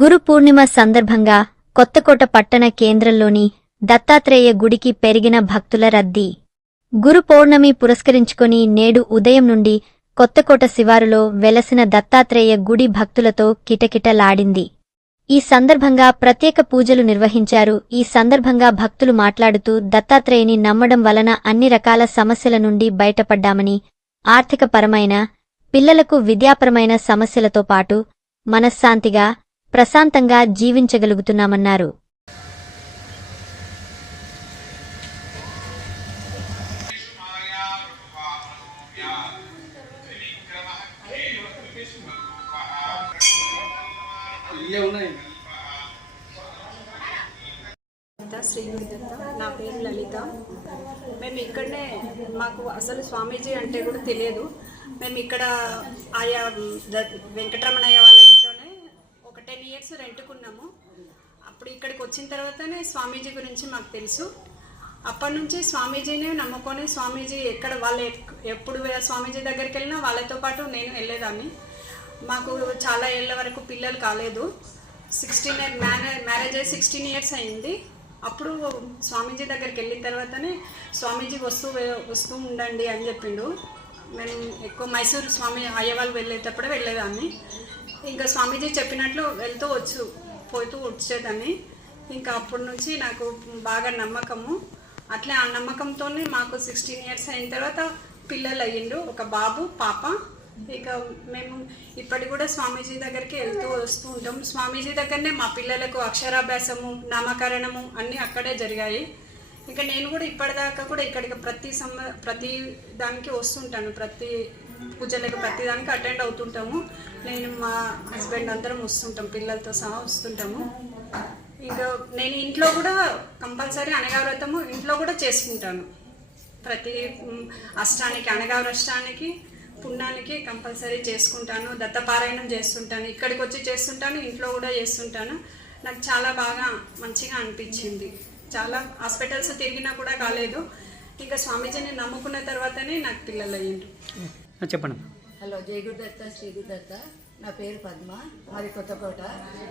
గురు పూర్ణిమ సందర్భంగా కొత్తకోట పట్టణ కేంద్రంలోని దత్తాత్రేయ గుడికి పెరిగిన భక్తుల రద్దీ. గురు పౌర్ణమి పురస్కరించుకుని నేడు ఉదయం నుండి కొత్తకోట శివారులో వెలసిన దత్తాత్రేయ గుడి భక్తులతో కిటకిటలాడింది. ఈ సందర్భంగా ప్రత్యేక పూజలు నిర్వహించారు. ఈ సందర్భంగా భక్తులు మాట్లాడుతూ దత్తాత్రేయుని నమ్మడం వలన అన్ని రకాల సమస్యల నుండి బయటపడ్డామని ఆర్థికపరమైన పిల్లలకు విద్యాపరమైన సమస్యలతో పాటు మనశ్శాంతిగా ప్రశాంతంగా జీవించగలుగుతున్నామన్నారు. నా పేరు లలిత. మేము ఇక్కడనే మాకు అసలు స్వామీజీ అంటే కూడా తెలియదు. మేము ఇక్కడ ఆయా వెంకటరమణయ్య వాళ్ళ ఇయర్స్ రెంట్కున్నాము. అప్పుడు ఇక్కడికి వచ్చిన తర్వాతనే స్వామీజీ గురించి మాకు తెలుసు. అప్పటి నుంచి స్వామీజీని నమ్ముకొని స్వామీజీ ఎక్కడ వాళ్ళు ఎప్పుడు స్వామీజీ దగ్గరికి వెళ్ళినా వాళ్ళతో పాటు నేను వెళ్ళేదాన్ని. మాకు చాలా ఏళ్ళ వరకు పిల్లలు కాలేదు. సిక్స్టీన్ మ్యారేజ్ మ్యారేజ్ అయ్యి సిక్స్టీన్ ఇయర్స్ అయింది. అప్పుడు స్వామీజీ దగ్గరికి వెళ్ళిన తర్వాతనే స్వామీజీ వస్తూ వస్తూ ఉండండి అని చెప్పిండు. మేము ఎక్కువ మైసూరు స్వామి అయ్యవాళ్ళు వెళ్ళేటప్పుడే వెళ్ళేదాన్ని. ఇంకా స్వామీజీ చెప్పినట్లు వెళ్తూ వచ్చు పోతూ వచ్చేదాన్ని. ఇంకా అప్పటి నుంచి నాకు బాగా నమ్మకము. అట్లే ఆ నమ్మకంతోనే మాకు సిక్స్టీన్ ఇయర్స్ అయిన తర్వాత పిల్లలు అయ్యిండు ఒక బాబు పాప. ఇక మేము ఇప్పటి కూడా స్వామీజీ దగ్గరికి వెళ్తూ వస్తూ ఉంటాం. స్వామీజీ దగ్గరనే మా పిల్లలకు అక్షరాభ్యాసము నామకరణము అన్నీ అక్కడే జరిగాయి. ఇంకా నేను కూడా ఇప్పటిదాకా కూడా ఇక్కడికి ప్రతి సమ ప్రతి దానికి వస్తుంటాను. ప్రతి పూజలకు ప్రతిదానికి అటెండ్ అవుతుంటాము. నేను మా హస్బెండ్ అందరం వస్తుంటాం పిల్లలతో సహా వస్తుంటాము. ఇంకా నేను ఇంట్లో కూడా కంపల్సరీ అనగావ్రతము ఇంట్లో కూడా చేసుకుంటాను. ప్రతి అష్టానికి అనగావృష్టానికి పుణ్యానికి కంపల్సరీ చేసుకుంటాను. దత్తపారాయణం చేస్తుంటాను. ఇక్కడికి వచ్చి చేస్తుంటాను ఇంట్లో కూడా చేస్తుంటాను. నాకు చాలా బాగా మంచిగా అనిపించింది. చాలా హాస్పిటల్స్ తిరిగినా కూడా కాలేదు. ఇంకా స్వామీజీని నమ్ముకున్న తర్వాతనే నాకు పిల్లలు అయ్యిండ్రు చెప్పండి. హలో జై గురుదత్త శ్రీ గురుదత్త నా పేరు పద్మ మరి కొత్తకోట.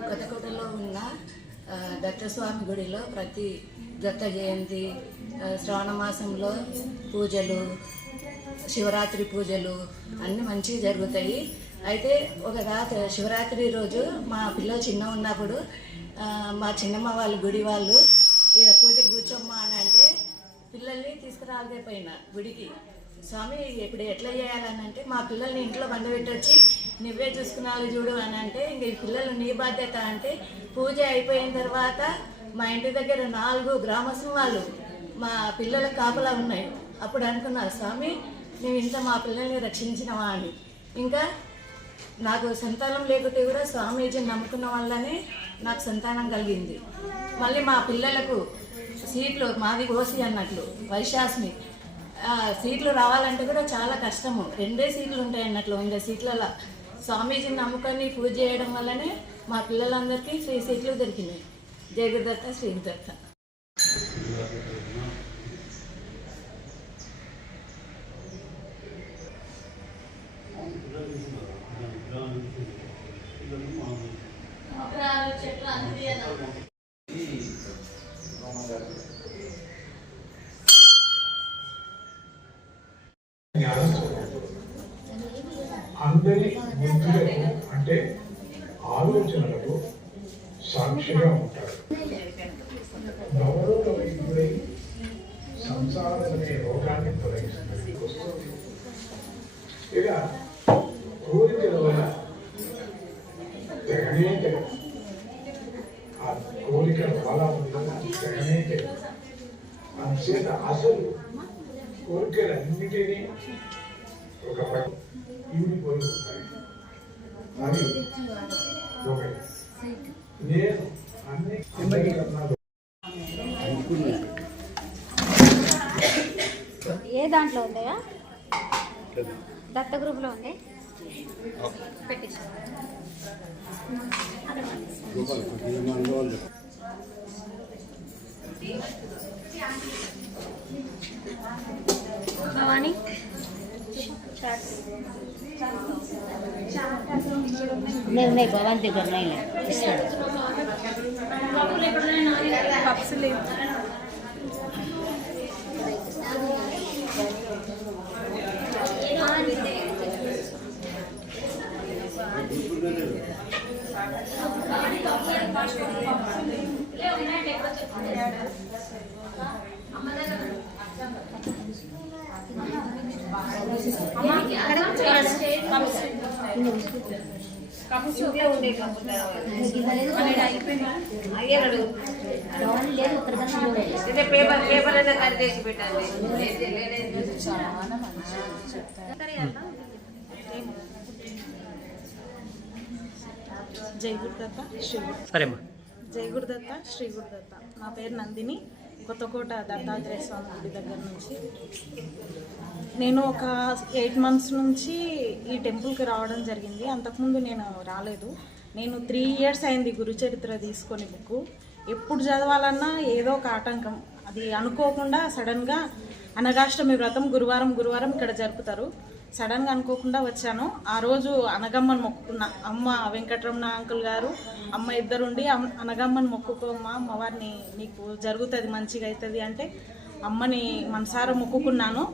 కొత్తకోటలో ఉన్న దత్తస్వామి గుడిలో ప్రతి దత్త జయంతి శ్రావణ మాసంలో పూజలు శివరాత్రి పూజలు అన్నీ మంచిగా జరుగుతాయి. అయితే ఒక రాత్రి శివరాత్రి రోజు మా పిల్ల చిన్న ఉన్నప్పుడు మా చిన్నమ్మ వాళ్ళ గుడి వాళ్ళు ఇక్కడ పూజ కూర్చోమ్మా అని అంటే పిల్లల్ని తీసుకురాలేకపోయినా గుడికి. స్వామి ఇప్పుడు ఎట్లా చేయాలని అంటే మా పిల్లల్ని ఇంట్లో బండబెట్టొచ్చి నువ్వే చూసుకున్నావు చూడు అని అంటే ఇంక ఈ పిల్లలు నీ బాధ్యత అంటే పూజ అయిపోయిన తర్వాత మా ఇంటి దగ్గర నాలుగు గ్రామ వాళ్ళు మా పిల్లల కాపలా ఉన్నాయి. అప్పుడు అనుకున్నారు స్వామి నువ్వు ఇంత మా పిల్లల్ని రక్షించినవా అని. ఇంకా నాకు సంతానం లేకుంటే కూడా స్వామీజీని నమ్ముకున్న వల్లనే నాకు సంతానం కలిగింది. మళ్ళీ మా పిల్లలకు సీట్లు మాది ఓసి అన్నట్లు వైశాస్మి. సీట్లు రావాలంటే కూడా చాలా కష్టము. రెండే సీట్లు ఉంటాయి అన్నట్లు. వంద సీట్లలో. స్వామీజీని నమ్ముకొని పూజ చేయడం వల్లనే మా పిల్లలందరికీ ఫ్రీ సీట్లు దొరికినాయి. జయ గురుదత్త శ్రీ గురుదత్త అందరి బుద్ధులకు అంటే ఆలోచనలకు సాక్షిగా ఉంటాడు గౌరవ వైద్యుడై సంసారం అనే రోగాన్ని తొలగిస్తుంది ఇక కోరికల వల్ల తెగనే తెగ ఆ కోరికల వల్ల తెగనే తెగ అందుచేత అసలు కోరికలన్నిటినీ ఒక ఒకటి నేను అన్ని ఏ దాంట్లో ఉందయా దత్త గ్రూప్లో ఉంది. పెట్టేసి భవానీ? చాట్ ఉన్నాయి ఉన్నాయి భగవాన్ దగ్గర ఉన్నాయి పేపర్ పేపర్ అయినా కట్ చేసి పెట్టండి జై గురుదత్త శ్రీ జై గురుదత్త శ్రీ గురుదత్త. నా పేరు నందిని. కొత్తకోట దత్తాత్రేయ స్వామి గుడి దగ్గర నుంచి. నేను ఒక ఎయిట్ మంత్స్ నుంచి ఈ టెంపుల్కి రావడం జరిగింది. అంతకుముందు నేను రాలేదు. నేను త్రీ ఇయర్స్ అయింది గురుచరిత్ర తీసుకొని బుక్ ఎప్పుడు చదవాలన్నా ఏదో ఒక ఆటంకం. అది అనుకోకుండా సడన్గా అనగాష్టమి వ్రతం గురువారం గురువారం ఇక్కడ జరుపుతారు. సడన్గా అనుకోకుండా వచ్చాను. ఆ రోజు అనగమ్మని మొక్కుకున్నా అమ్మ వెంకటరమణ అంకుల్ గారు అమ్మ ఇద్దరుండి అమ్- అనగమ్మని మొక్కుకోమ్మా అమ్మవారిని నీకు జరుగుతుంది మంచిగా అవుతుంది అంటే అమ్మని మనసారా మొక్కుకున్నాను.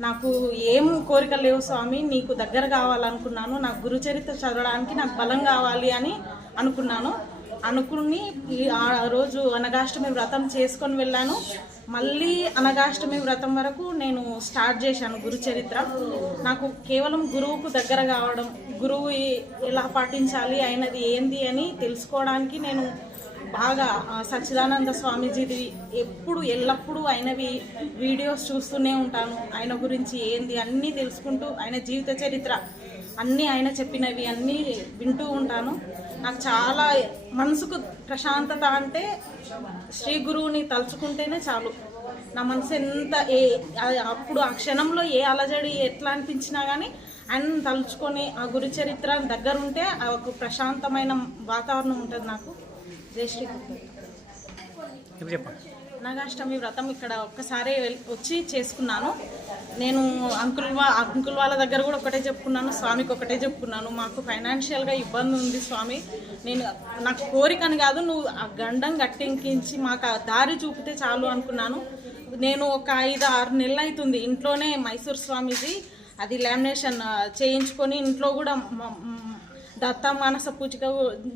నాకు ఏం కోరికలు లేవు స్వామి నీకు దగ్గర కావాలనుకున్నాను. నాకు గురుచరిత్ర చదవడానికి నాకు బలం కావాలి అని అనుకున్నాను. అనుకుని ఈ ఆ రోజు అనగాష్టమి వ్రతం చేసుకొని వెళ్ళాను. మళ్ళీ అనగాష్టమి వ్రతం వరకు నేను స్టార్ట్ చేశాను గురు చరిత్ర నాకు కేవలం గురువుకు దగ్గర కావడం గురువు ఎలా పాటించాలి అయినది ఏంది అని తెలుసుకోవడానికి నేను బాగా సచ్చిదానంద స్వామీజీది ఎప్పుడు ఎల్లప్పుడూ ఆయనవి వీడియోస్ చూస్తూనే ఉంటాను. ఆయన గురించి ఏంది అన్నీ తెలుసుకుంటూ ఆయన జీవిత చరిత్ర. అన్నీ ఆయన చెప్పినవి అన్నీ వింటూ ఉంటాను. నాకు చాలా మనసుకు ప్రశాంతత అంటే శ్రీ గురువుని తలుచుకుంటేనే చాలు. నా మనసు ఎంత ఏ అప్పుడు ఆ క్షణంలో ఏ అలజడి ఎట్లా అనిపించినా కానీ ఆయన తలుచుకొని ఆ గురు చరిత్ర దగ్గర ఉంటే ఆ ఒక ప్రశాంతమైన వాతావరణం ఉంటుంది నాకు. జై శ్రీ చెప్పండి నాగాష్టమి వ్రతం ఇక్కడ ఒక్కసారి వచ్చి చేసుకున్నాను. నేను అంకుల్ వా అంకుల్ వాళ్ళ దగ్గర కూడా ఒకటే చెప్పుకున్నాను స్వామికి ఒకటే చెప్పుకున్నాను. మాకు ఫైనాన్షియల్గా ఇబ్బంది ఉంది స్వామి. నేను నాకు కోరికని కాదు నువ్వు ఆ గండం గట్టెంకించి మాకు ఆ దారి చూపితే చాలు అనుకున్నాను. నేను ఒక ఐదు ఆరు నెలలు అవుతుంది ఇంట్లోనే మైసూర్ స్వామిది అది లామినేషన్ చేయించుకొని ఇంట్లో కూడా దత్త మానస పూజగా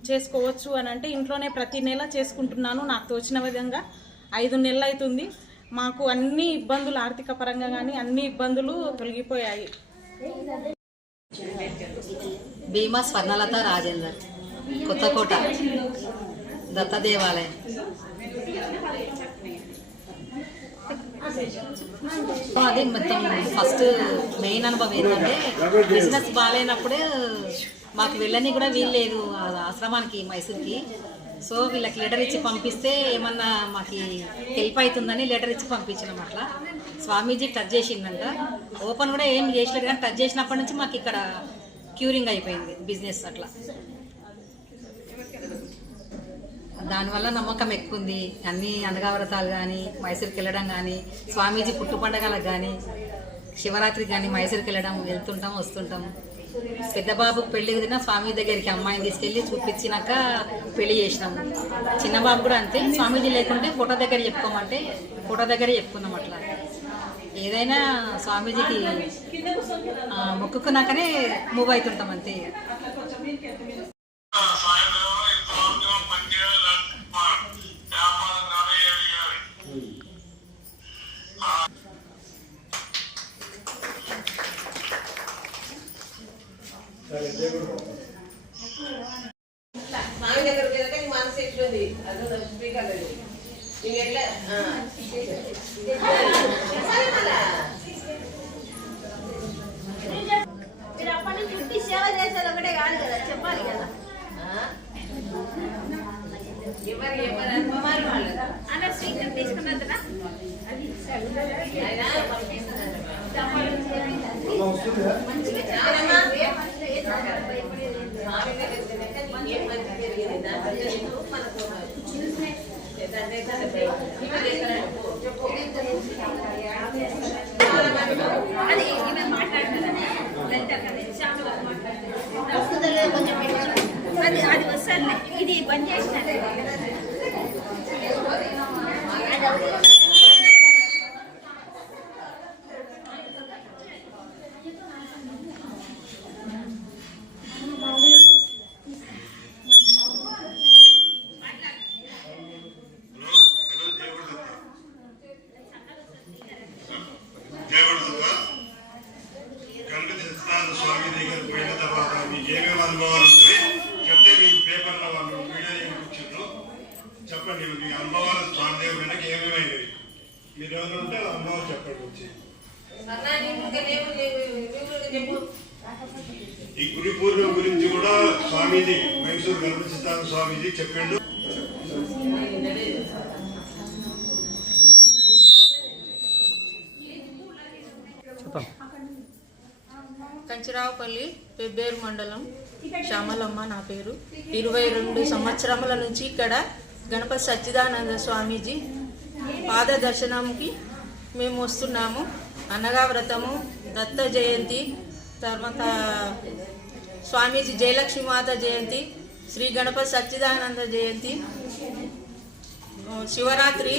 చేసుకోవచ్చు అని అంటే ఇంట్లోనే ప్రతి నెల చేసుకుంటున్నాను నాకు తోచిన విధంగా. ఐదు నెలలు అవుతుంది మాకు అన్ని ఇబ్బందులు ఆర్థిక పరంగా కానీ అన్ని ఇబ్బందులు తొలగిపోయాయి. భీమా స్వర్ణలత రాజేందర్ కొత్తకోట దత్త దేవాలయం. అది మొత్తం ఫస్ట్ మెయిన్ అనుభవం ఏంటంటే బిజినెస్ బాగాలేనప్పుడే మాకు వెళ్ళని కూడా వీల్లేదు లేదు ఆశ్రమానికి మైసూర్కి. సో వీళ్ళకి లెటర్ ఇచ్చి పంపిస్తే ఏమన్నా మాకు హెల్ప్ అవుతుందని లెటర్ ఇచ్చి పంపించినాం అట్లా. స్వామీజీ టచ్ చేసిందంట. ఓపెన్ కూడా ఏం చేసలేదు కానీ టచ్ చేసినప్పటి నుంచి మాకు ఇక్కడ క్యూరింగ్ అయిపోయింది బిజినెస్ అట్లా. దానివల్ల నమ్మకం ఎక్కువ ఉంది అన్ని అండగావ్రతాలు కానీ మైసూర్కి వెళ్ళడం కానీ స్వామీజీ పుట్టు పండగలకు కానీ శివరాత్రికి కానీ మైసూర్కి వెళ్ళడం వెళ్తుంటాం వస్తుంటాం. పెద్దబాబు పెళ్ళి కుదిరిన స్వామి దగ్గరికి అమ్మాయిని తీసుకెళ్ళి చూపించినాక పెళ్ళి చేసినాము. చిన్న బాబు కూడా అంతే. స్వామీజీ లేకుంటే ఫోటో దగ్గర చెప్పుకోమంటే ఫోటో దగ్గరే చెప్పుకున్నాం అట్లా. ఏదైనా స్వామీజీకి మొక్కుకున్నాకనే మూవ్ అవుతుంటాం అంతే స్వామి దగ్గర పోయాక నీ మనసు ఎట్లుంది అది స్పీకర్ నీకు ఎట్లా ఆ. చెప్పాలి మళ్ళా. మీరు అప్పటి నుంచి పుట్టి సేవ చేసేది ఒకటే కాదు కదా చెప్పాలి కదా ఆ? ఎవరు ఎవరు అనుభవాలు వాళ్ళు అలా స్వీకరణ తీసుకున్నదా Thank you. ఏమైనా ఉంటే అనుభవాలు చెప్పండి వచ్చి ఈ గురి పూర్ణం గురించి కూడా స్వామీజీ మైసూరు గణపతి స్వామీజీ చెప్పిండు. చెప్పండి. కంచిరావుపల్లి పెబ్బేరు మండలం శ్యామలమ్మ నా పేరు. ఇరవై రెండు సంవత్సరముల నుంచి ఇక్కడ గణపతి సచ్చిదానంద స్వామీజీ పాద దర్శనంకి మేము వస్తున్నాము. అనగా వ్రతము దత్త జయంతి తర్వాత స్వామీజీ జయలక్ష్మీమాత జయంతి శ్రీ గణపతి సచ్చిదానంద జయంతి శివరాత్రి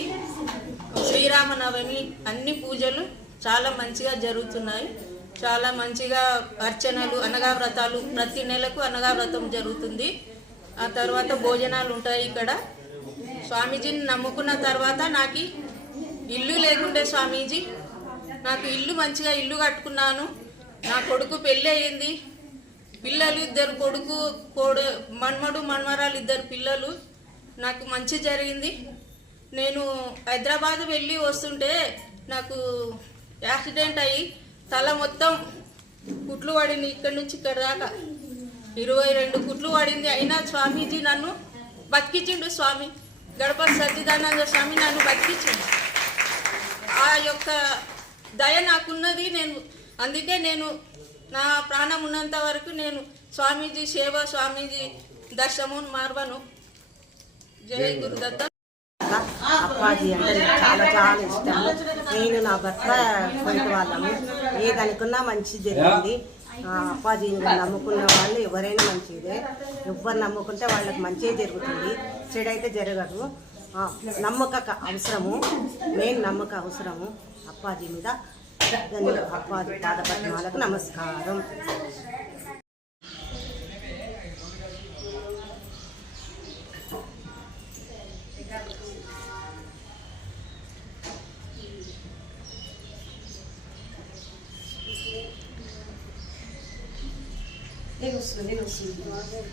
శ్రీరామనవమి అన్ని పూజలు చాలా మంచిగా జరుగుతున్నాయి. చాలా మంచిగా అర్చనలు అనగా వ్రతాలు ప్రతి నెలకు అనగా వ్రతం జరుగుతుంది. ఆ తర్వాత భోజనాలు ఉంటాయి ఇక్కడ. స్వామీజీని నమ్ముకున్న తర్వాత నాకు ఇల్లు లేకుండే స్వామీజీ నాకు ఇల్లు మంచిగా ఇల్లు కట్టుకున్నాను. నా కొడుకు పెళ్ళి అయింది. పిల్లలు ఇద్దరు కొడుకు కోడు మన్మడు మన్మరాలు ఇద్దరు పిల్లలు. నాకు మంచి జరిగింది. నేను హైదరాబాద్ వెళ్ళి వస్తుంటే నాకు యాక్సిడెంట్ అయ్యి తల మొత్తం కుట్లు పడింది ఇక్కడి నుంచి ఇక్కడ దాకా. ఇరవై రెండు కుట్లు పడింది. అయినా స్వామీజీ నన్ను బతికించిండు స్వామి. గణపతి సచ్చిదానంద స్వామి నన్ను బతికించిండు ఆ యొక్క దయ నాకున్నది నేను అందుకే నేను నా ప్రాణం ఉన్నంత వరకు నేను స్వామీజీ సేవ స్వామీజీ దర్శనము మార్వను. జై గురుదత్త. అప్పాజీ అంటే నాకు చాలా చాలా ఇష్టము. నేను నా భర్త వాళ్ళము. ఏదనుకున్నా మంచి జరిగింది. అప్పాజీని నమ్ముకున్న వాళ్ళు ఎవరైనా మంచిదే. ఎవరు నమ్ముకుంటే వాళ్ళకి మంచిదే జరుగుతుంది. చెడైతే జరగదు. నమ్మక అవసరము. మెయిన్ నమ్మక అవసరము అప్పాజీ మీద. అప్పాజీ పాదపద్మాలకు నమస్కారం. Thank you.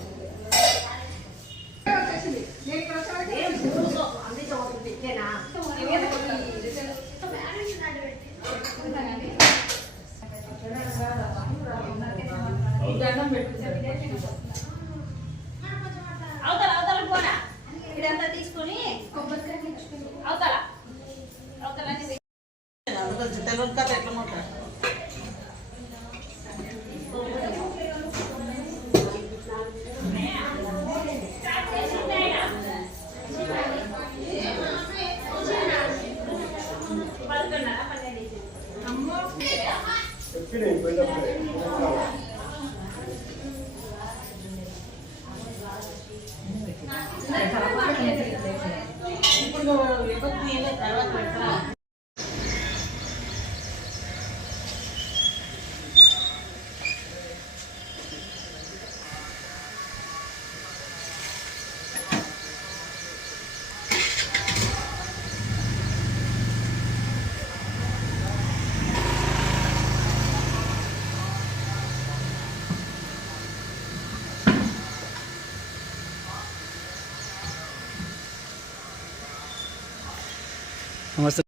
పడుకున్నారా పన్నెండు చెప్పినాయి పోయినప్పుడే Namaste.